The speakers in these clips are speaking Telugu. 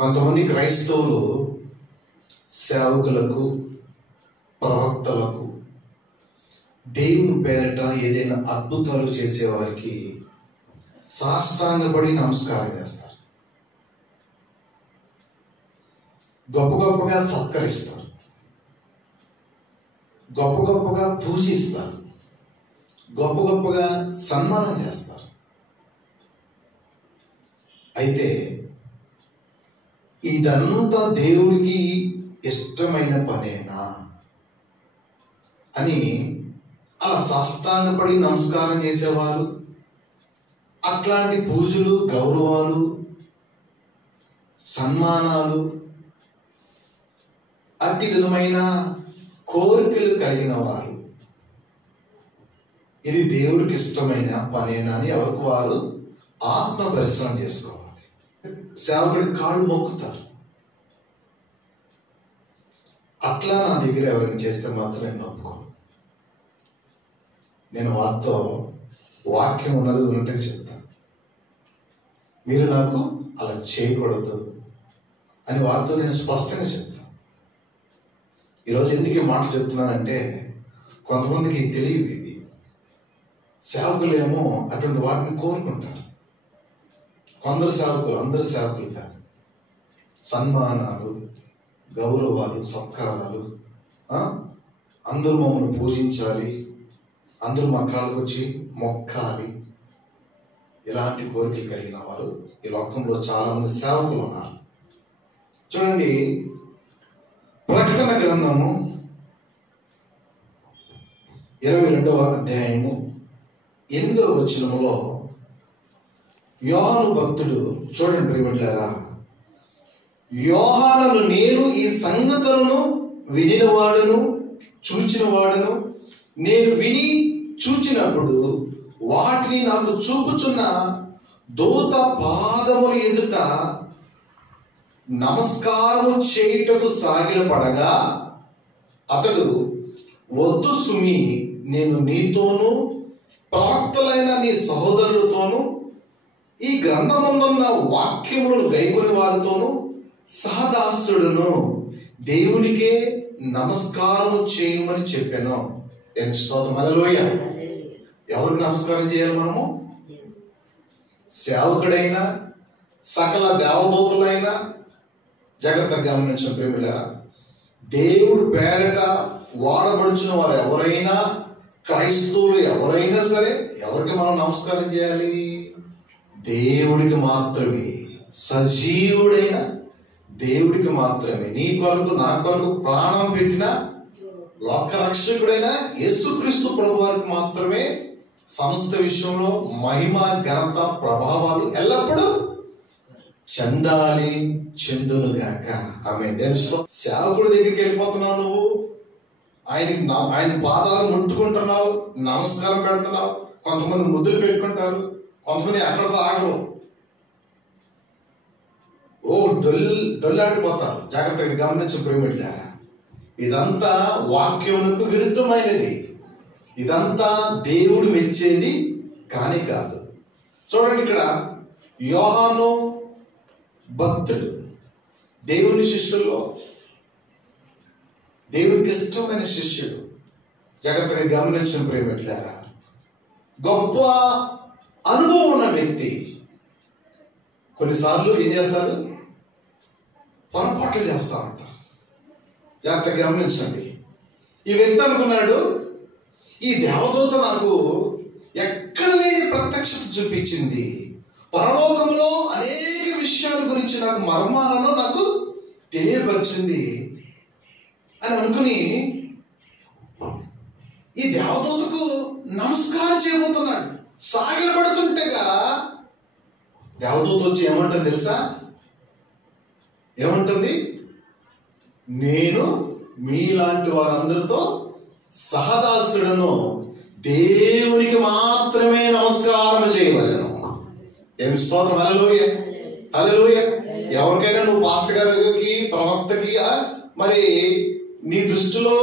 కొంతమంది క్రైస్తవులు సేవకులకు, ప్రవక్తలకు, దేవుని పేరిట ఏదైనా అద్భుతాలు చేసేవారికి సాష్టాంగపడి నమస్కారం చేస్తారు, గొప్ప గొప్పగా సత్కరిస్తారు, గొప్ప గొప్పగా పూజిస్తారు, గొప్ప గొప్పగా సన్మానం చేస్తారు. అయితే ఇదంతా దేవుడికి ఇష్టమైన పనేనా అని అలా సాష్టాంగపడి నమస్కారం చేసేవారు, అట్లాంటి పూజలు, గౌరవాలు, సన్మానాలు, అట్టి విధమైన కోరికలు కలిగిన వారు ఇది దేవుడికి ఇష్టమైన పనేనా అని ఎవరికి వారు ఆత్మ పరిశ్రమ చేసుకోవాలి. సేవకుడి కాళ్ళు మొక్కుతారు. అట్లా నా దగ్గర ఎవరైనా చేస్తే మాత్రం నేను ఒప్పుకోను. నేను వారితో వాక్యం ఉన్నది ఉన్నట్టు చెప్తాను. మీరు నాకు అలా చేయకూడదు అని వారితో నేను స్పష్టంగా చెప్తాను. ఈరోజు ఎందుకు ఈ మాట చెప్తున్నానంటే కొంతమందికి తెలియదు. ఇది సేవకులేమో అటువంటి వాటిని కోరుకుంటారు. కొందరు సేవకులు, అందరు సేవకులు కాదు. సన్మానాలు, గౌరవాలు, సత్కారాలు, అందరూ మమ్మల్ని పూజించాలి, అందరూ మా కాళ్ళకు వచ్చి మొక్కాలి, ఇలాంటి కోరికలు కలిగిన వారు ఈ లోకంలో చాలా మంది సేవకులు ఉన్నారు. చూడండి, ప్రకటన గ్రంథము 22వ అధ్యాయము 8వ వచనములో యోహాను భక్తుడు, చూడండి ప్రియమిట్లారా, యోహానును నేను ఈ సంగతులను వినినవాడును, చూచినవాడును. నేను విని చూచినప్పుడు వాటిని నాకు చూపుచున్న దూత పాదముల ఎదుట నమస్కారము చేయుటకు సాగిలపడగా అతడు, వద్దు సుమి, నేను నీతోనూ ప్రవక్తలైన నీ సహోదరులతోనూ ఈ గ్రంథమున్న వాక్యములను గైకొని వారితోనూ సహదాసుడును, దేవునికే నమస్కారం చేయమని చెప్పాను. హల్లెలూయా. ఎవరికి నమస్కారం చేయాలి మనము? సేవకుడైనా, సకల దేవదూతలైనా, జాగ్రత్తగా గమనించిన ప్రేమిలారా, దేవుడు పేరట వాడబడుచున్న వారు ఎవరైనా, క్రైస్తవులు ఎవరైనా సరే, ఎవరికి మనం నమస్కారం చేయాలి? దేవుడికి మాత్రమే. సజీవుడైన దేవుడికి మాత్రమే. నీ కొరకు, నా కొరకు ప్రాణం పెట్టిన లోకరక్షకుడైన యేసుక్రీస్తు ప్రభు వారికి మాత్రమే సమస్త విషయంలో మహిమ, ఘనత, ప్రభావాలు ఎల్లప్పుడూ చెందాలి, చెందునుగాక. ఆమేన్. సేవకుడి దగ్గరికి వెళ్ళిపోతున్నావు, నువ్వు ఆయన పాదాలు ముట్టుకుంటున్నావు, నమస్కారం పెడుతున్నావు. కొంతమంది ముద్దులు పెట్టుకుంటారు, కొంతమంది అక్కడతో ఆగరు, డొల్లాడిపోతారు. జాగ్రత్తగా గమనించు ప్రేమిట్లారా, ఇదంతా వాక్యమునకు విరుద్ధమైనది. ఇదంతా దేవుడు మెచ్చేది కాని కాదు. చూడండి, ఇక్కడ యోహాను భక్తుడు, దేవుని శిష్యుల్లో దేవునికి ఇష్టమైన శిష్యుడు. జాగ్రత్తగా గమనించిన ప్రేమిట్లారా, గొప్ప అనుభవం ఉన్న వ్యక్తి కొన్నిసార్లు ఏం చేస్తాడు? పొరపాట్లు చేస్తా ఉంటారు. జాగ్రత్తగా గమనించండి. ఈ వ్యక్తి అనుకున్నాడు, ఈ దేవదూత నాకు ఎక్కడ లేని ప్రత్యక్షత చూపించింది, పరలోకంలో అనేక విషయాల గురించి నాకు మర్మాలను నాకు తెలియపరిచింది అని అనుకుని ఈ దేవదూతకు నమస్కారం చేయబోతున్నాడు. సాగిలపడుతుంటేగా దేవదూత వచ్చి ఏమంటుంది తెలుసా? ఏమంటుంది? నేను మీలాంటి వారందరితో సహదాసుడను, దేవునికి మాత్రమే నమస్కారం చేయవలెను. ఏమి స్తోత్రం. హల్లెలూయా, హల్లెలూయా. ఎవరికైనా నువ్వు పాస్టర్ గారికి, ప్రవక్తకి మరి నీ దృష్టిలో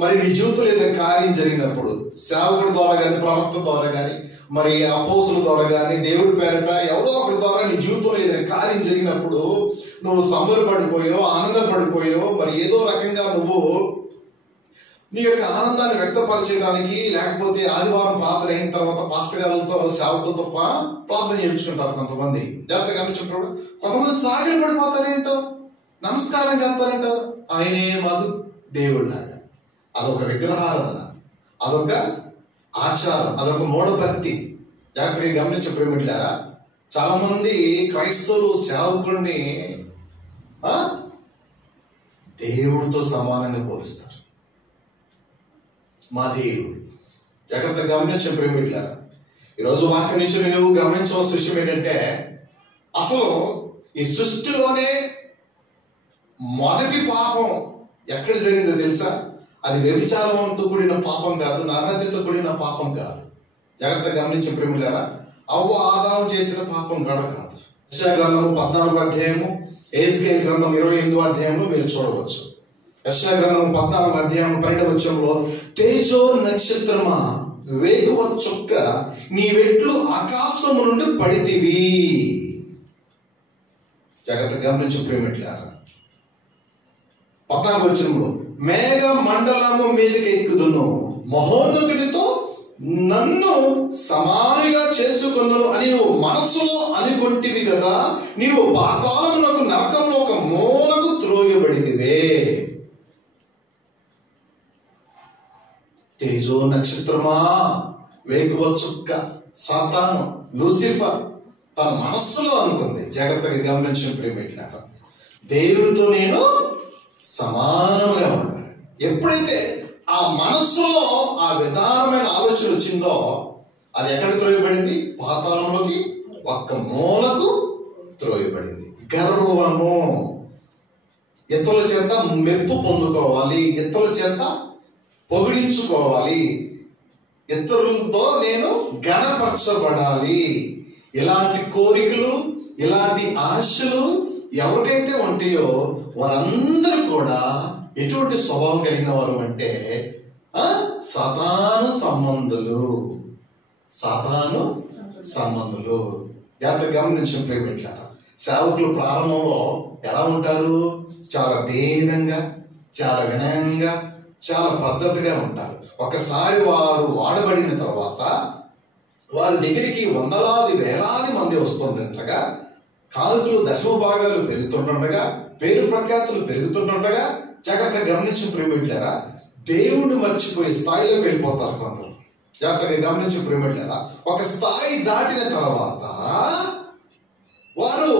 మరి నీ జీవితంలో ఏదైనా కార్యం జరిగినప్పుడు, సేవకుడి ద్వారా కానీ, ప్రవక్త ద్వారా కానీ, మరి అపోస్తుల ద్వారా కానీ దేవుడి పేరట ఎవరో ఒకరి ద్వారా నీ జీవితంలో ఏదైనా కార్యం జరిగినప్పుడు నువ్వు సంబరపడిపోయో ఆనందపడిపోయో మరి ఏదో రకంగా నువ్వు నీ యొక్క ఆనందాన్ని వ్యక్తపరచడానికి, లేకపోతే ఆదివారం ప్రార్థన అయిన తర్వాత పాస్టర్ గారులతో సేవకులతో ప్రార్థన చేయించుకుంటారు కొంతమంది. జాగ్రత్తగా గమనించినప్పుడు కొంతమంది సాగిలు పడిపోతారేంటో, నమస్కారం చేస్తారంటారు. ఆయనే మాకు దేవుడు లాగా. అదొక విగ్రహారాధన, అదొక ఆచారం, అదొక మూఢభక్తి. జాగ్రత్తగా గమనించే ప్రేమిట్లారా, చాలా మంది క్రైస్తవులు సేవకుడిని దేవుడితో సమానంగా పోలుస్తారు. మా దేవుడు. జాగ్రత్తగా గమనించే ప్రేమిట్లారా, ఈరోజు వాక్యం నుంచి నువ్వు గమనించవలసిన విషయం ఏంటంటే, అసలు ఈ సృష్టిలోనే మొదటి పాపం ఎక్కడ జరిగిందో తెలుసా? అది వ్యభిచారంతో కూడిన పాపం కాదు, నరహత్యతో కూడిన పాపం కాదు. జాగ్రత్తగా గమనించే ప్రేమిలారా, అవ్వ ఆదాము చేసిన పాపం కూడా కాదు. యెషయా గ్రంథం 14వ అధ్యాయము, ఎహెజ్కేలు గ్రంథం 28వ అధ్యాయంలో మీరు చూడవచ్చు. యెషయా గ్రంథం 14వ అధ్యాయం 12వ వచనంలో, తేజో నక్షత్రమా వేగువ చుక్క నీ వెట్లు ఆకాశము నుండి పడితివి. జాగ్రత్తగా గమనించే ప్రేమిట్లారా, 14వ వచనంలో, మేఘ మండలము మీదకి ఎక్కుదును, మహోన్నతునితో నన్ను సమానిగా చేసుకొందును అని నువ్వు మనస్సులో అనుకొంటివి కదా, నీవు పాతాళమునకు నరకంలో ఒక మూలకు త్రోయబడితివే. తేజో నక్షత్రమా వేకువ చుక్క, సాతాను లూసిఫర్ తన మనస్సులో అనుకుంది. జాగ్రత్తగా గమనించిన ప్రేమిట్లారా, దేవునితో నేను సమానంగా ఉండాలి. ఎప్పుడైతే ఆ మనస్సులో ఆ విధానమైన ఆలోచన వచ్చిందో, అది ఎక్కడ త్రోయబడింది? పాతాళంలోకి ఒక్క మూలకు త్రోయబడింది. గర్వము, ఇతరుల చేత మెప్పు పొందుకోవాలి, ఇతరుల చేత పొగిడించుకోవాలి, ఇతరులతో నేను ఘనపరచబడాలి. ఇలాంటి కోరికలు, ఇలాంటి ఆశలు ఎవరికైతే ఉంటాయో వారందరూ కూడా ఎటువంటి స్వభావం కలిగిన వారు అంటే సాతాను సంబంధులు. సాతాను సంబంధులు. జాగ్రత్తగా గమనించిన ప్రేమిట్లారా, సేవకులు ప్రారంభంలో ఎలా ఉంటారు? చాలా దీనంగా, చాలా వినయంగా, చాలా పద్ధతిగా ఉంటారు. ఒకసారి వారు వాడబడిన తర్వాత వారి దగ్గరికి వందలాది వేలాది మంది వస్తుండగా, కానుకలు దశమ భాగాలు పెరుగుతుండగా, పేరు ప్రఖ్యాతులు పెరుగుతుండగా, జాగ్రత్తగా గమనించిన ప్రేమిట్లారా, దేవుణ్ణి మర్చిపోయి స్థాయిలోకి వెళ్ళిపోతారు కొందరు. జాగ్రత్తగా గమనించిన ప్రేమిట్లారా, ఒక స్థాయి దాటిన తర్వాత వారు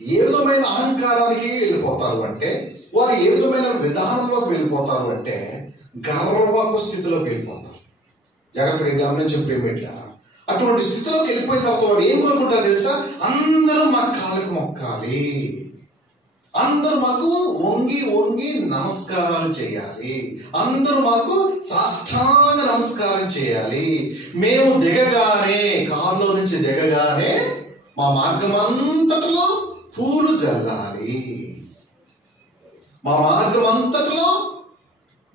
ఏ విధమైన అహంకారానికి వెళ్ళిపోతారు అంటే, వారు ఏ విధమైన విధానంలోకి వెళ్ళిపోతారు అంటే గర్వపు స్థితిలోకి వెళ్ళిపోతారు. జాగ్రత్తగా గమనించిన ప్రేమిట్లారా, అటువంటి స్థితిలోకి వెళ్ళిపోయిన తర్వాత వాడు ఏం కోరుకుంటారు తెలుసా? అందరూ మా కాళ్ళకు మొక్కాలి, అందరూ మాకు వంగి వంగి నమస్కారాలు చేయాలి, అందరూ మాకు సాష్టాంగ నమస్కారం చేయాలి. మేము దిగగానే, కారులో నుంచి దిగగానే మా మార్గం అంతటిలో పూలు జల్లాలి, మా మార్గం అంతటిలో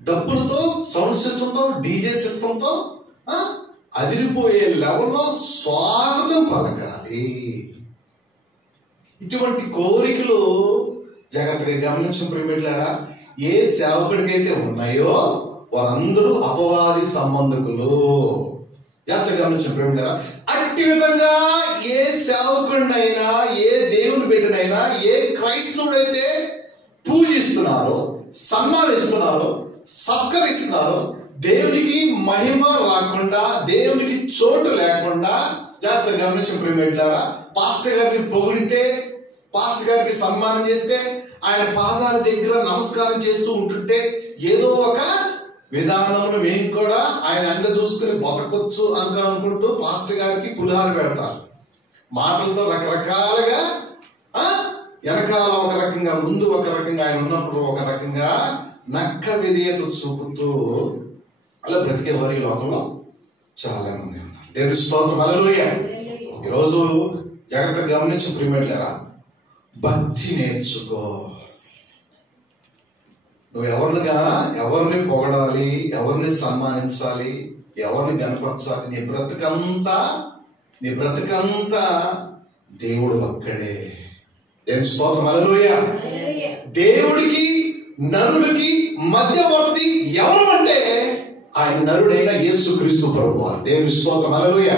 డబ్బులతో, సౌండ్ సిస్టంతో, డీజే సిస్టంతో అదిరిపోయే లెవెల్లో స్వాగతం పలకాలి. ఇటువంటి కోరికలు జాగ్రత్తగా గమనించిన ప్రేమిట్లారా, ఏ సేవకుడికైతే ఉన్నాయో వారందరూ అపవాది సంబంధకులు. జాగ్రత్తగా గమనించిన ప్రేమిట్లారా, అట్టి విధంగా ఏ సేవకుడినైనా, ఏ దేవుని బిడ్డనైనా, ఏ క్రైస్తవుడైతే పూజిస్తున్నారో, సన్మానిస్తున్నారో, సత్కరిస్తున్నారో, దేవునికి మహిమ రాకుండా, దేవునికి చోటు లేకుండా, జాగ్రత్తగా గమనించిన ప్రేమిట్లారా, పాస్టర్ గారిని పొగిడితే, పాస్టర్ గారికి సన్మానం చేస్తే, ఆయన పాదాల దగ్గర నమస్కారం చేస్తూ ఉంటుంటే, ఏదో ఒక విధానంలో మేము కూడా ఆయన అండ చూసుకుని బతకొచ్చు అనుకుంటూ పాస్టర్ గారికి పులిహార పెడతారు. మాటలతో రకరకాలుగా, వెనకాల ఒక రకంగా, ముందు ఒక రకంగా, ఆయన ఉన్నప్పుడు ఒక రకంగా నక్క విధేయత చూపుతూ అలా బ్రతికే వారి లోకంలో చాలా మంది ఉన్నారు. దేవుని స్తోత్రం, హల్లెలూయా. ఈరోజు జాగ్రత్తగా గమనించి ప్రియమిట్లారా, భక్తి నేర్చుకో. నువ్వు ఎవరిని పొగడాలి, ఎవరిని సన్మానించాలి, ఎవరిని గనపరచాలి? నీ బ్రతుకంతా దేవుడు ఒక్కడే. దేవుని స్తోత్రం. హల్లెలూయా. దేవుడికి నరుడికి మధ్యవర్తి ఎవరు అంటే ఆయన నరుడైన యేసుక్రీస్తు ప్రభువారు. దేవుని స్తోత్రం. హల్లెలూయా.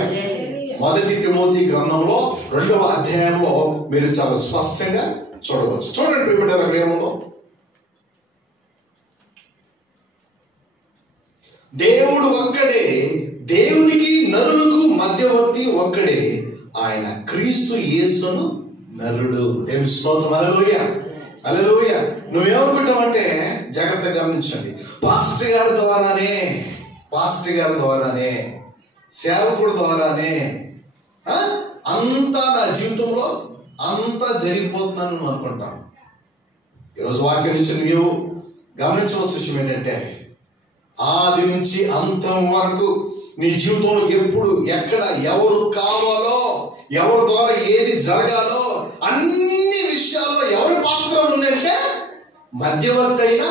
మొదటి తిమోతి గ్రంథంలో 2వ అధ్యాయంలో మీరు చాలా స్పష్టంగా చూడవచ్చు. చూడండి ప్రియమైన అక్కడ ఏముందో. దేవుడు ఒక్కడే, దేవునికి నరులకు మధ్యవర్తి ఒక్కడే, ఆయన క్రీస్తు యేసును నరుడు. దేవుని స్తోత్రం. హల్లెలూయా. హల్లెలూయా. నువ్వేమనుకుంటావంటే జాగ్రత్తగా గమనించండి. పాస్టర్ గారి ద్వారానే సేవకుడు ద్వారానే అంతా నా జీవితంలో అంతా జరిగిపోతున్నాను నువ్వు అనుకుంటావు. ఈరోజు వాక్యం నుంచి నీవు గమనించవలసిన విషయం ఏంటంటే ఆది నుంచి అంతం వరకు నీ జీవితంలో ఎప్పుడు ఎక్కడ ఎవరు కావాలో, ఎవరి ద్వారా ఏది జరగాలో అన్ని విషయాల్లో ఎవరి పాత్ర ఉందంటే మధ్యవర్తి అయినా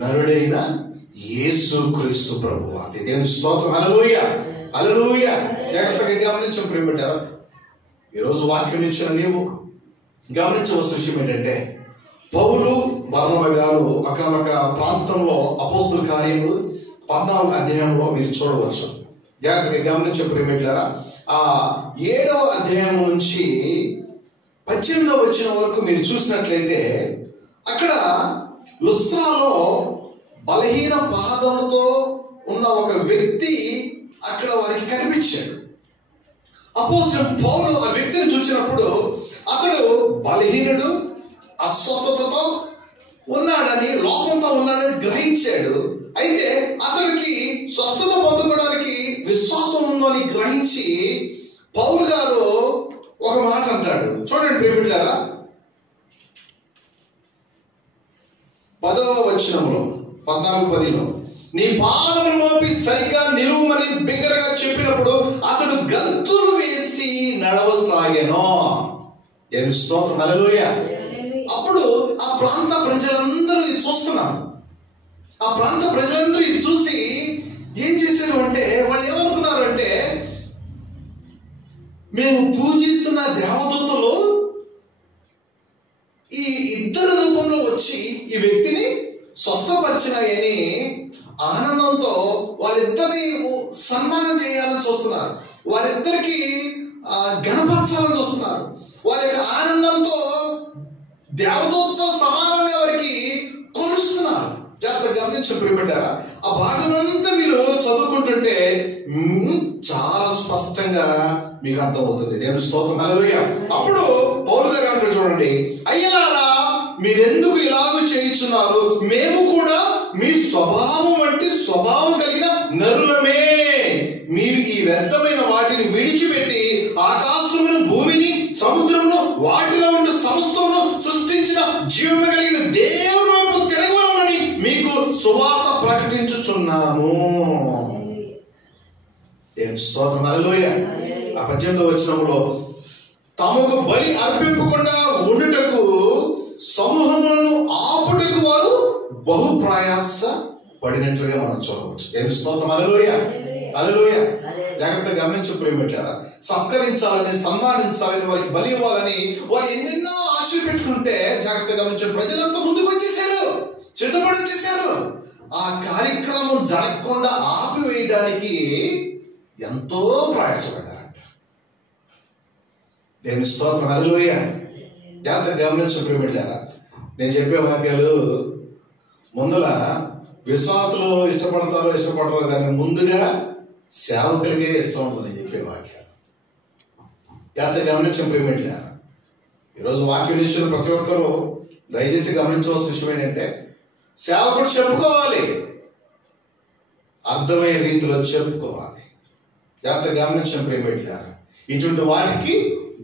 నరుడైన యేసుక్రీస్తు ప్రభువు. అంటే దేవుని స్తోత్రం. హల్లెలూయా. హల్లెలూయా. జాగ్రత్తగా గమనించడం ప్రియపడ్డారు. ఈరోజు వాక్యం ఇచ్చిన నీవు గమనించవలసిన విషయం ఏంటంటే పౌలు బర్నబా గారు ఒకానొక ప్రాంతంలో అపోస్తుల కార్యములు 14వ అధ్యాయంలో మీరు చూడవచ్చు. జాగ్రత్తగా గమనించే ప్రియమిట్లారా, ఆ 7వ అధ్యాయం నుంచి 18వ వచనం వరకు మీరు చూసినట్లయితే అక్కడ లుస్త్రాలో బలహీన పాదములతో ఉన్న ఒక వ్యక్తి అక్కడ వారికి కనిపించాడు. అపోస్తలుడు పౌలు ఆ వ్యక్తిని చూసినప్పుడు అతడు బలహీనుడు, అస్వస్థతతో ఉన్నాడని, లోపంతో ఉన్నాడని గ్రహించాడు. అయితే అతడికి స్వస్థత పొందుకోవడానికి విశ్వాసం ఉందని గ్రహించి పౌలు గారు ఒక మాట అంటాడు. చూడండి ప్రియమిట్లారా, 10వ వచనంలో 14:10లో నీ పాదము మోపి సరిగ్గా నిలువమని బిగ్గరగా చెప్పినప్పుడు అతడు గంతులు వేసి నడవసాగెను. దేవుని స్తోత్రం. హల్లెలూయా. అప్పుడు ఆ ప్రాంత ప్రజలందరూ ఇది చూస్తున్నారు. ఆ ప్రాంత ప్రజలందరూ ఇది చూసి ఏం చేశారు అంటే వాళ్ళు ఏమనుకున్నారు అంటే మేము పూజిస్తున్న దేవదూతలు ఈ ఇద్దరు రూపంలో వచ్చి ఈ వ్యక్తిని స్వస్థపరిచినాయని ఆనందంతో వాళ్ళిద్దరిని సన్మానం చేయాలని చూస్తున్నారు. వారిద్దరికి ఘనపరచాలని చూస్తున్నారు. వారి యొక్క ఆనందంతో దేవదూతతో సమానంగా వారికి కొలుస్తున్నారు. జాగ్రత్తగా గమనించి ప్రియపడ్డారా, ఆ భాగం అంతా మీరు చదువుకుంటుంటే చాలా స్పష్టంగా మీకు అర్థమవుతుంది. దేవుని స్తోత్రం. హల్లెలూయా. అప్పుడు పౌలు గారు ఏమంటారు చూడండి, అయ్యలారా మీరెందుకు ఇలాగ చేయుచున్నారు? మేము కూడా మీ స్వభావం వంటి స్వభావం కలిగిన నరులమే. మీరు ఈ వ్యర్థమైన వాటిని విడిచిపెట్టి ఆకాశమును, భూమిని, సముద్రమును, వాటిలో ఉండే సమస్తమును సృష్టించిన జీవము కలిగిన దేవుని వైపు తిరగమని మీకు సువార్త ప్రకటించుచున్నాము. దేవుని స్తోత్రం. హల్లెలూయా. ఆ 18వ వచనంలో తమకు బలి అర్పింపకుండా ఉండుటకు సమూహములను ఆపుటకు వారు బహు ప్రయాస పడినట్లుగా మనం చూడవచ్చు. దేవుని స్తోత్రం. హల్లెలూయా. హల్లెలూయా. జాగ్రత్తగా గమనించు ప్రియమిట్లారా, సత్కరించాలని, సన్మానించాలని, వారికి బలి ఇవ్వాలని వారు ఎన్నెన్నో ఆశలు పెట్టుకుంటే జాగ్రత్తగా గమనించండి, ప్రజలంతా ముందుకు వచ్చేసారు, సిద్ధపడి వచ్చేసారు. ఆ కార్యక్రమం జరగకుండా ఆపివేయడానికి ఎంతో ప్రయాసపడ్డారంట. దేవుని స్తోత్రం. హల్లెలూయా. జాగ్రత్తగా గమనించు ప్రియమిట్లారా, నేను చెప్పే వాక్యాలు ముందుల విశ్వాసులు ఇష్టపడతారో కానీ ముందుగా సేవకులకే ఇష్టం ఉంటుంది నేను చెప్పే వాక్యాలు. జాగ్రత్తగా గమనించం ప్రియమిట్లారా, ఈరోజు వాక్యం ఇచ్చిన ప్రతి ఒక్కరూ దయచేసి గమనించవలసిన విషయం ఏంటంటే సేవకుడు చెప్పుకోవాలి, అర్థమయ్యే రీతిలో చెప్పుకోవాలి. జాగ్రత్తగా గమనించం ప్రియమిట్లారా, ఇటువంటి వాటికి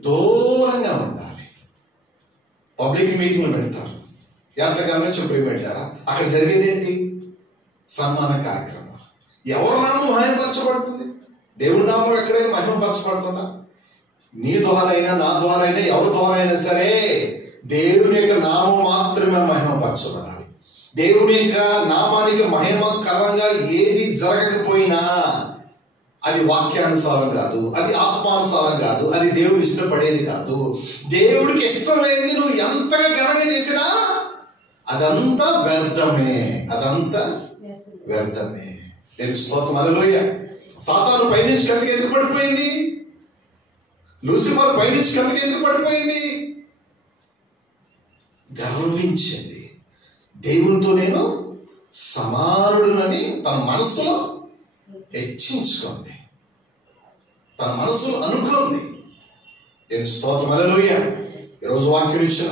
దూరంగా ఉండాలి. పబ్లిక్ మీటింగ్లు పెడతారు, జాగ్రత్తగా గమనించం ప్రియమిట్లారా, అక్కడ జరిగేది ఏంటి? సన్మాన కార్యక్రమాలు. ఎవరి నామం మహిమపరచబడుతుంది? దేవుడి నామం ఎక్కడైనా మహిమపరచబడుతుందా? నీ ద్వారా అయినా, నా ద్వారా అయినా, ఎవరి ద్వారా అయినా సరే దేవుని యొక్క నామం మాత్రమే మహిమపరచబడాలి. దేవుని యొక్క నామానికి మహిమకరంగా ఏది జరగకపోయినా అది వాక్యానుసారం కాదు, అది ఆత్మానుసారం కాదు, అది దేవుడు ఇష్టపడేది కాదు. దేవుడికి ఇష్టం లేనిది నువ్వు ఎంతగా ఘనంగా చేసినా అదంతా వ్యర్థమే, అదంతా వ్యర్థమే. దేవుని స్తోత్రం. హల్లెలూయా. సాతాను పైనుంచి కిందకి ఎందుకు పడిపోయింది? లూసిఫర్ పైనుంచి కిందకి ఎందుకు పడిపోయింది? గర్వించింది. దేవునితో నేను సమానుడునని తన మనస్సులో హెచ్చించుకుంది, తన మనస్సులో అనుకుంది. దేవుని స్తోత్రం. హల్లెలూయా. ఈరోజు వాక్యం ఇచ్చిన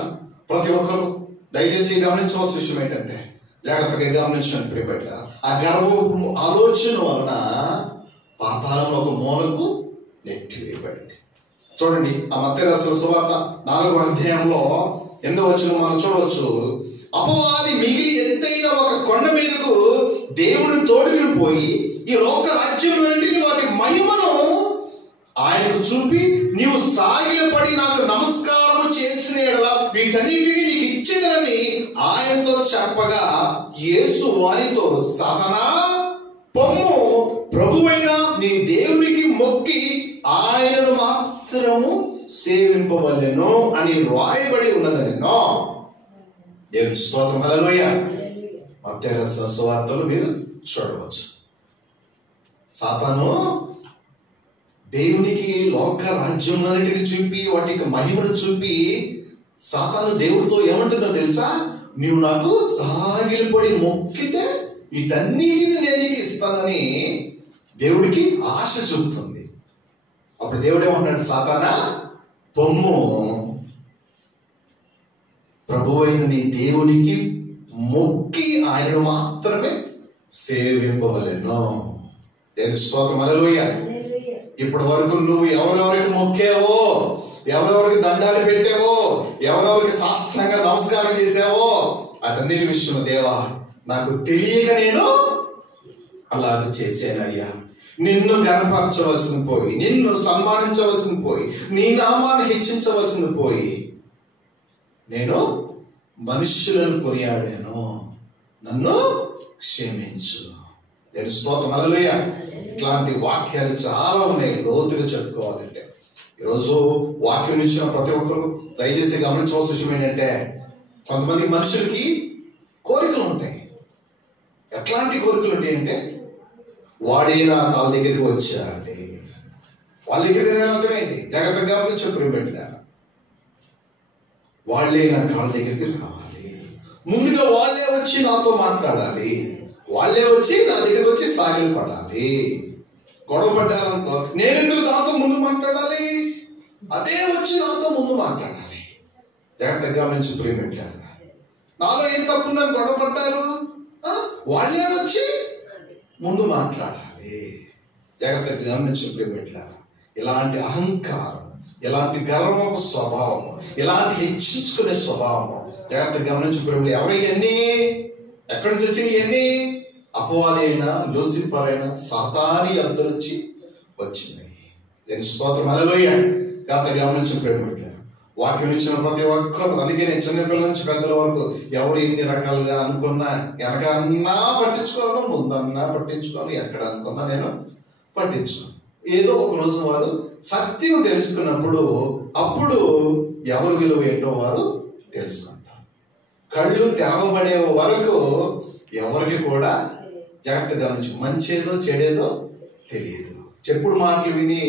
ప్రతి ఒక్కరు దయచేసి గమనించవలసిన విషయం ఏంటంటే, జాగ్రత్తగా గమనించండి ప్రియబిడ్డలారా, ఆ గర్వపు ఆలోచన వలన పాతాళం ఒక మూలకు నెట్టివేయబడింది. చూడండి, ఆ మత్తయి రాసిన సువార్త 4వ అధ్యాయంలో 8వ వచనం మనం చూడవచ్చు. అపవాది మిగిలి ఎత్తైన ఒక కొండ మీదకు దేవుడు తోడుకుని పోయి ఈ లోక రాజ్యములన్నిటిని వాటి మహిమను ఆయనకు చూపి, నీవు సాగిలపడి నాకు నమస్కారము చేసిన యెడల వీటన్నిటిని నీకు ఇచ్చేదనని ఆయనతో చెప్పగా, యేసు వారితో, సాతానా పొమ్ము, ప్రభువైన నీ దేవునికి మొక్కి ఆయనను మాత్రము సేవింపవలెను అని రాయబడి ఉన్నదనెను. దేవుని స్తోత్రం. హల్లెలూయా. మత్తయి రాసిన సువార్తలు మీరు చూడవచ్చు. సాతాను దేవునికి లోక రాజ్యములన్నిటిని చూపి వాటికి మహిమను చూపి, సాతాను దేవుడితో ఏమంటుందో తెలుసా? నీవు నాకు సాగిలపడి మొక్కితే వీటన్నిటిని నేను నీకు ఇస్తానని దేవుడికి ఆశ చూపుతుంది. అప్పుడు దేవుడు ఏమంటున్నాడు? సాతానా పొమ్ము, ప్రభువైన నీ దేవునికి మొక్కి ఆయనను మాత్రమే సేవింపవలెను. దేవుని స్తోత్రం. హల్లెలూయా. ఇప్పటి వరకు నువ్వు ఎవరెవరికి మొక్కావో, ఎవరెవరికి దండాలు పెట్టావో, ఎవరెవరికి సాష్టాంగ నమస్కారం చేసావో అటన్నిటి విషయం, దేవా నాకు తెలియక నేను అలాగ చేశానయ్యా. నిన్ను గణపరచవలసిన పోయి, నిన్ను సన్మానించవలసిన పోయి, నీ నామాన్ని హెచ్చించవలసిన పోయి నేను మనుష్యులను కొనియాడాను, నన్ను క్షమించు. దేవుని స్తోత్రం. హల్లెలూయా. ఇట్లాంటి వాక్యాలు చాలా ఉన్నాయి, లోతుగా చెప్పుకోవాలంటే. ఈరోజు వాక్యం ఇచ్చిన ప్రతి ఒక్కరు దయచేసి గమనించవలసిన విషయం ఏంటంటే, కొంతమంది మనుషులకి కోరికలు ఉంటాయి. ఎట్లాంటి కోరికలు ఉంటాయి అంటే, వాడే నా కాళ్ళ దగ్గరికి వచ్చాలి, వాళ్ళ దగ్గర అర్థం ఏంటి? జాగ్రత్తగా గమనించు ప్రియబిడ్డలారా, వాళ్ళే నా కాళ్ళ దగ్గరికి రావాలి, ముందుగా వాళ్ళే వచ్చి నాతో మాట్లాడాలి, వాళ్ళే వచ్చి నా దగ్గరికి వచ్చి సాగిలు పడాలి. గొడవ పడ్డారనుకో, నేనెందుకు దాంతో ముందు మాట్లాడాలి? అదే వచ్చి నాతో ముందు మాట్లాడాలి. జాగ్రత్తగా గమనించు ప్రియబిడ్డలారా, నాలో ఏం తప్పుందని గొడవ పడ్డారు, వాళ్ళే వచ్చి ముందు మాట్లాడాలి. జాగ్రత్తగా గమనించు ప్రియబిడ్డలారా, ఇలాంటి అహంకారం, ఇలాంటి గర్వపు స్వభావము, ఇలాంటి హెచ్చించుకునే స్వభావము జాగ్రత్తగా గమనించు ప్రియబిడ్డలారా. ఎవరన్నీ ఎక్కడి నుంచి వచ్చినాయి? ఇవన్నీ అపవాది అయినా, లూసిఫర్ అయినా, సాతాని అంత నుంచి వచ్చినాయి. దీని స్తోత్రం. హల్లెలూయా. జాగ్రత్తగా గమనించు ప్రియబిడ్డలారా, వాక్యం ఇచ్చిన ప్రతి ఒక్కరు, అందుకే నేను చిన్నపిల్లల నుంచి పెద్దల వరకు ఎవరు ఎన్ని రకాలుగా అనుకున్నా, వెనకన్నా పట్టించుకోను, ముందన్నా పట్టించుకోను, ఎక్కడ అనుకున్నా నేను పట్టించుకోను. ఏదో ఒక రోజు వారు సత్యం తెలుసుకున్నప్పుడు అప్పుడు ఎవరు విలువ ఏంటో వారు తెలుసుకుంటారు. కళ్ళు తెరవబడే వరకు ఎవరికి కూడా జాగ్రత్తగా గమనించు, మంచేదో చెడేదో తెలియదు. చెప్పుడు మాటలు విని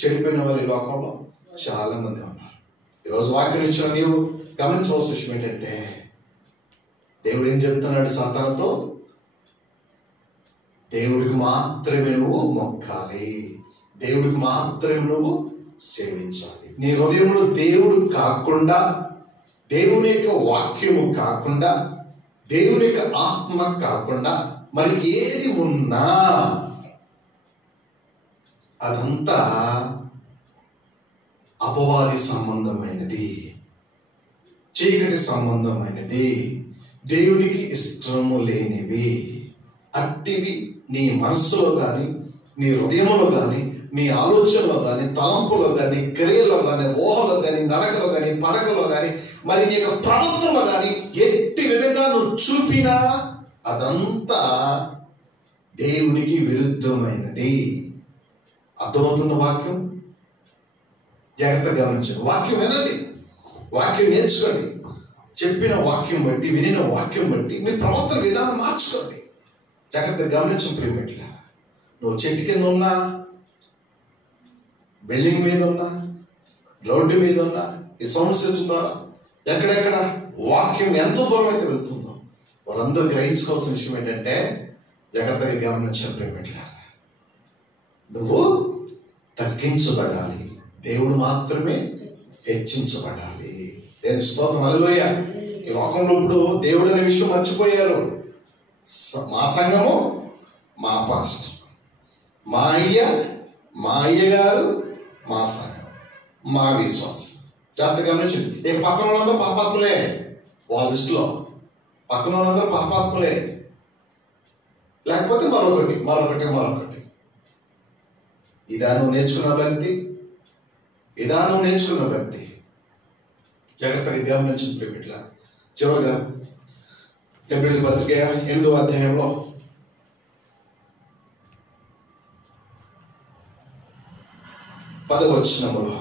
చెడిపోయిన వాళ్ళు ఈ లోకంలో చాలా మంది ఉన్నారు. ఈరోజు వాక్యం ఇచ్చిన నీవు గమనించవలసిన విషయం ఏంటంటే, దేవుడు ఏం చెప్తున్నాడు సాతానుతో? దేవుడికి మాత్రమే నువ్వు మొక్కాలి, దేవుడికి మాత్రమే నువ్వు సేవించాలి. నీ హృదయంలో దేవుడు కాకుండా, దేవుని యొక్క వాక్యము కాకుండా, దేవుని యొక్క ఆత్మ కాకుండా మరి ఏది ఉన్నా అదంతా అపవాది సంబంధమైనది, చీకటి సంబంధమైనది, దేవునికి ఇష్టము లేనివి. అట్టివి నీ మనస్సులో కానీ, నీ హృదయంలో కానీ నీ ఆలోచనలో కానీ, తలంపులో కానీ, క్రియలో కానీ, ఊహలో కానీ, నడకలో కానీ, పడకలో కానీ, మరి నీ యొక్క ప్రవర్తనలో కానీ ఎట్టి విధంగా నువ్వు చూపినా అదంతా దేవునికి విరుద్ధమైనది. అర్థమవుతున్న వాక్యం జాగ్రత్తగా గమనించండి. వాక్యం వినండి, వాక్యం నేర్చుకోండి. చెప్పిన వాక్యం బట్టి, వినిన వాక్యం బట్టి మీ ప్రవర్తన విధానం మార్చుకోండి. జాగ్రత్తగా గమనించు ప్రియమిట్లా. నువ్వు చెట్టు కింద ఉన్నా, బిల్డింగ్ మీద ఉన్నా, రోడ్డు మీద ఉన్నా, ఈ సౌండ్ సిస్టమ్ ద్వారా ఎక్కడెక్కడ వాక్యం ఎంత దూరం అయితే వెళ్తుందో వాళ్ళందరూ గ్రహించుకోవాల్సిన విషయం ఏంటంటే జాగ్రత్తగా గమనించిన ప్రియమిట్లా, నువ్వు తగ్గించబడాలి, దేవుడు మాత్రమే హెచ్చించబడాలి. దేని స్తోత్రం, హల్లెలూయా. ఈ లోకంలో ఇప్పుడు దేవుడు అనే విషయం మర్చిపోయారు. మా సంఘము, మా పాస్టర్, మా అయ్యగారు, మా సంఘం, మా విశ్వాసం. జాగ్రత్తగా గమనించండి. ఇక పక్కన వాళ్ళందరూ పాపాత్ములే. వాళ్ళ దృష్టిలో పక్కన వాళ్ళందరూ పాపాత్ములే. లేకపోతే మరొకటి. ఇదా నువ్వు నేర్చుకున్న భక్తి. జాగ్రత్తగా గమనించిన ప్రేమిట్లా. చివరిగా హెబ్రీయుల పత్రిక 8వ అధ్యాయంలో 10వ వచనములో,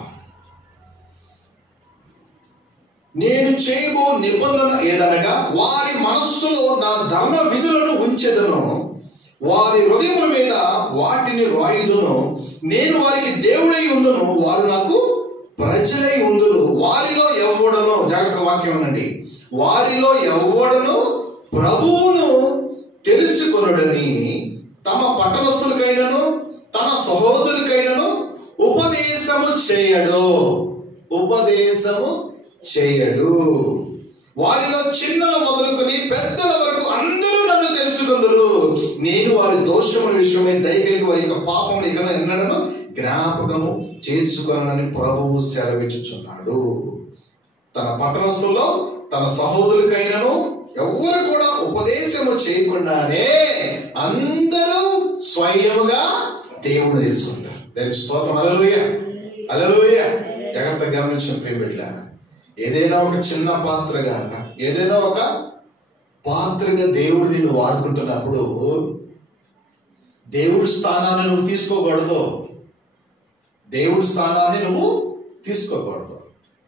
నేను చేయబో నిబంధన ఏదనగా వారి మనస్సులో నా ధర్మ విధులను ఉంచెదను, వారి హృదయముల మీద వాటిని రాయుదును, నేను వారికి దేవుడై ఉందును, వారు నాకు ప్రజలై ఉందును. వారిలో ఎవడను, జాగ్రత్త వాక్యం అనండి, వారిలో ఎవడను ప్రభువును తెలుసుకొనుడని తమ పట్టణస్థులకైనను తన సహోదరులకైనను ఉపదేశము చేయడు. వారిలో చిన్నల మొదలుకొని పెద్దల వరకు అందరూ నన్ను తెలుసుకుందరు. నేను వారి దోషముల విషయమై దయగలిగి వారి యొక్క పాపములు ఇక ఎన్నడను జ్ఞాపకము చేసుకొనని ప్రభువు సెలవిచ్చుచున్నాడు. తన పట్టణస్థుల్లో తన సహోదరులకైనను ఎవరు కూడా ఉపదేశము చేయకుండానే అందరూ స్వయముగా దేవుడు తెలుసుకుంటారు. దానికి స్తోత్రం, హల్లెలూయా, హల్లెలూయా. జాగ్రత్తగా గమనించిన ప్రియమిట్లా, ఏదైనా ఒక చిన్న పాత్రగా, ఏదైనా ఒక పాత్రగా దేవుడు నిన్ను వాడుకుంటున్నప్పుడు దేవుడి స్థానాన్ని నువ్వు తీసుకోకూడదు.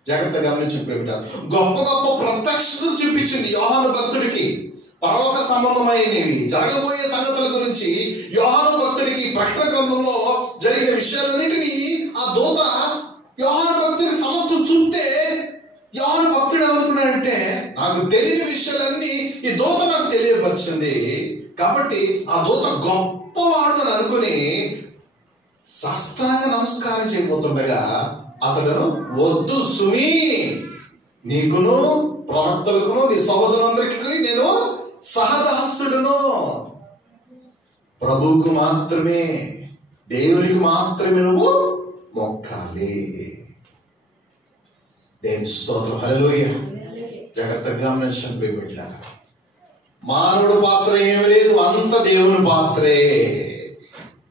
జాగ్రత్తగా గమనించిన ప్రేమిట, గొప్ప ప్రత్యక్షతలు చూపించింది యోహాను భక్తుడికి. పరలోక సంబంధమైనవి జరగబోయే సంగతుల గురించి యోహాను భక్తుడికి ప్రకటన గ్రంథంలో జరిగిన విషయాలన్నింటినీ ఆ దూత యోహాను భక్తుడికి సమస్తం చూస్తే యోహాను భక్తుడు ఏమనుకున్నాడంటే, నాకు తెలియని విషయాలన్నీ ఈ దూత నాకు తెలియపరిచింది కాబట్టి ఆ దూత గొప్పవాడు అని అనుకుని సాష్టాంగ నమస్కారం చేయబోతుండగా అతడు, వద్దు సుమి, నీకును ప్రవక్తలకును నీ సహోదరులందరికీ నేను సహదాసుడును, ప్రభువుకు మాత్రమే, దేవునికి మాత్రమే నువ్వు మొక్కాలి. దేవుని స్తోత్రం, హల్లెలూయా. జాగ్రత్తగా గమనించిన ప్రియమిట్లారా, మానవుడు పాత్ర ఏమీ లేదు, అంత దేవుని పాత్రే.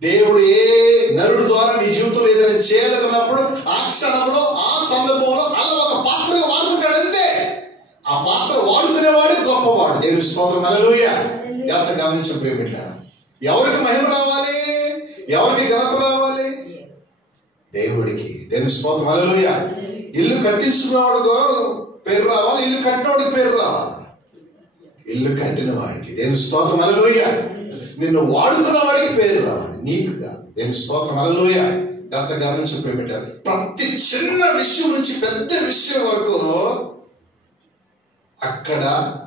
దేవుడు ఏ నరుడు ద్వారా నీ జీవితంలో ఏదైనా చేయాలనుకున్నప్పుడు ఆ క్షణంలో, ఆ సందర్భంలో అలా ఒక పాత్రగా వాడుకుంటాడు అంతే. ఆ పాత్ర వాడుకునేవాడు గొప్పవాడు. దేవుని స్తోత్రం, హల్లెలూయా. ఎంత గమనించిన ప్రియమిట్లారా, ఎవరికి మహిమ రావాలి, ఎవరికి ఘనత రావాలి? దేవుడికి. దేవుని స్తోత్రం, హల్లెలూయా. ఇల్లు కట్టించుకున్నవాడు పేరు రావాలి, ఇల్లు కట్టినవాడికి పేరు రావాలి. ఇల్లు కట్టిన వాడికి. దేవుని స్తోత్రం, హల్లెలూయా. నిన్ను వాడుకున్న వాడికి పేరు రావాలి, నీకు కాదు. దేవుని స్తోత్రం, హల్లెలూయా. గత గమనించి పెట్టారు, ప్రతి చిన్న విషయం నుంచి పెద్ద విషయం వరకు అక్కడ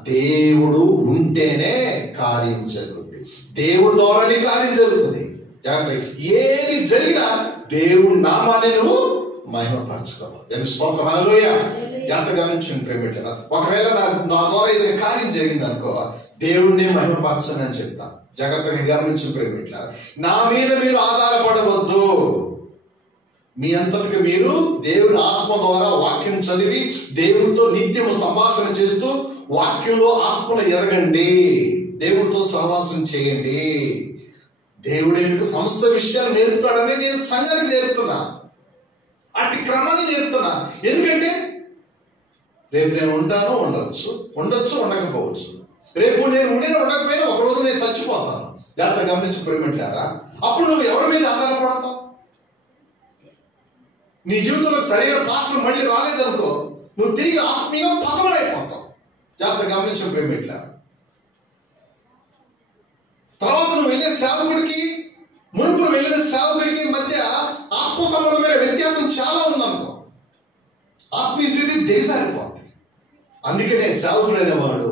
దేవుడు ఉంటేనే కార్యం జరుగుతుంది. దేవుడు ద్వారానే కార్యం జరుగుతుంది. ఏది జరిగినా దేవుడు నామాన్ని నువ్వు మహిమపరచుకోవాలి. దేవుని స్తోత్రం, హల్లెలూయా. ఎంత గమనించండి ప్రేమిట్లా, ఒకవేళ నా ద్వారా ఏదైనా కార్యం జరిగింది అనుకో, దేవుడిని మహిమపరచని అని చెప్తా. జాగ్రత్తగా గమనించిన ప్రేమిట్లా, నా మీద మీరు ఆధారపడవద్దు. మీ అంతటికి మీరు దేవుని ఆత్మ ద్వారా వాక్యం చదివి దేవుడితో నిత్యము సంభాషణ చేస్తూ వాక్యంలో ఆత్మను ఎదగండి, దేవుడితో సహవాసం చేయండి. దేవుడు నీకు సమస్త విషయాలు నేర్పుతాడని నేను సంఘానికి నేర్పుతున్నా, అట్టి క్రమాన్ని నేర్పుతున్నా. ఎందుకంటే రేపు నేను ఉంటాను, ఉండొచ్చు ఉండకపోవచ్చు. రేపు నేను ఉండకపోయినా ఒకరోజు నేను చచ్చిపోతాను. జాగ్రత్త గమనించి ప్రేమిట్లారా, అప్పుడు నువ్వు ఎవరి మీద ఆధారపడతావు? నీ జీవితంలో సరైన పాస్టర్ మళ్ళీ రాలేదనుకో, నువ్వు తిరిగి ఆత్మీయంగా పతనం అయిపోతావు. జాగ్రత్త గమనించిన ప్రేమిట్లారా. తర్వాత నువ్వు వెళ్ళే సేవకుడికి, మునుపు వెళ్ళిన సేవకుడికి మధ్య ఆత్మ సంబంధమైన వ్యత్యాసం చాలా ఉందనుకో, ఆత్మీయ స్థితి దిగజారిపోతుంది. అందుకనే సేవకుడు అనేవాడు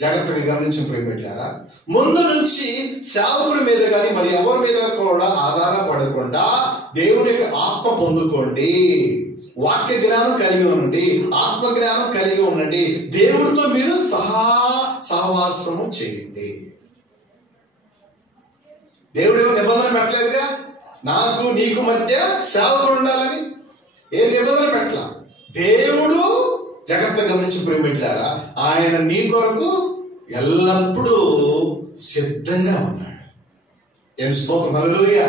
జాగ్రత్తగా గమనించిన ప్రేమిట్లారా, ముందు నుంచి సేవకుడి మీద కానీ మరి ఎవరి మీద కూడా ఆధారపడకుండా దేవుని యొక్క ఆత్మ పొందుకోండి, వాక్య జ్ఞానం కలిగి ఉండండి, ఆత్మ జ్ఞానం కలిగి ఉండండి, దేవుడితో మీరు సహవాసము చేయండి. దేవుడేమో నిబంధన పెట్టలేదుగా, నాకు నీకు మధ్య సేవకుడు ఉండాలని. ఏ నిబంధన పెట్టలా. దేవుడు జాగ్రత్తగా గమనించి ప్రేమిట్లారా, ఆయన నీ కొరకు ఎల్లప్పుడూ సిద్ధంగా ఉన్నాడు. ఏం స్తోత్రం, హల్లెలూయా.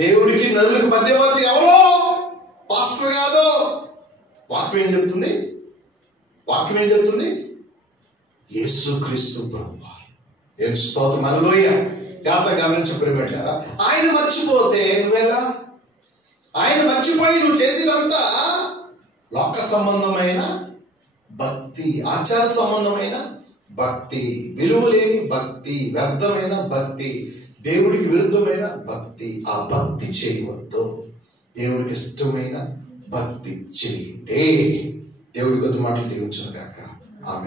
దేవుడికి నరులకు మధ్యవర్తి ఎవరో, పాస్టర్ కాదు. వాక్యం ఏం చెప్తుంది? యేసుక్రీస్తు ప్రభువారు. ఏం స్తోత్రం, హల్లెలూయా. జాగ్రత్తగా గమనించి ప్రేమిట్లారా, ఆయన మర్చిపోతే నువ్వెలా? ఆయన మర్చిపోయి నువ్వు చేసినంతా లోక సంబంధమైన భక్తి, ఆచార సంబంధమైన భక్తి, విలువలేని భక్తి, వ్యర్థమైన భక్తి, దేవుడికి విరుద్ధమైన భక్తి. ఆ భక్తి చేయవద్దు. దేవుడికి ఇష్టమైన భక్తి చేయండి. దేవుడి కొద్ది మాటలు దీవించును గాక. ఆమేన్.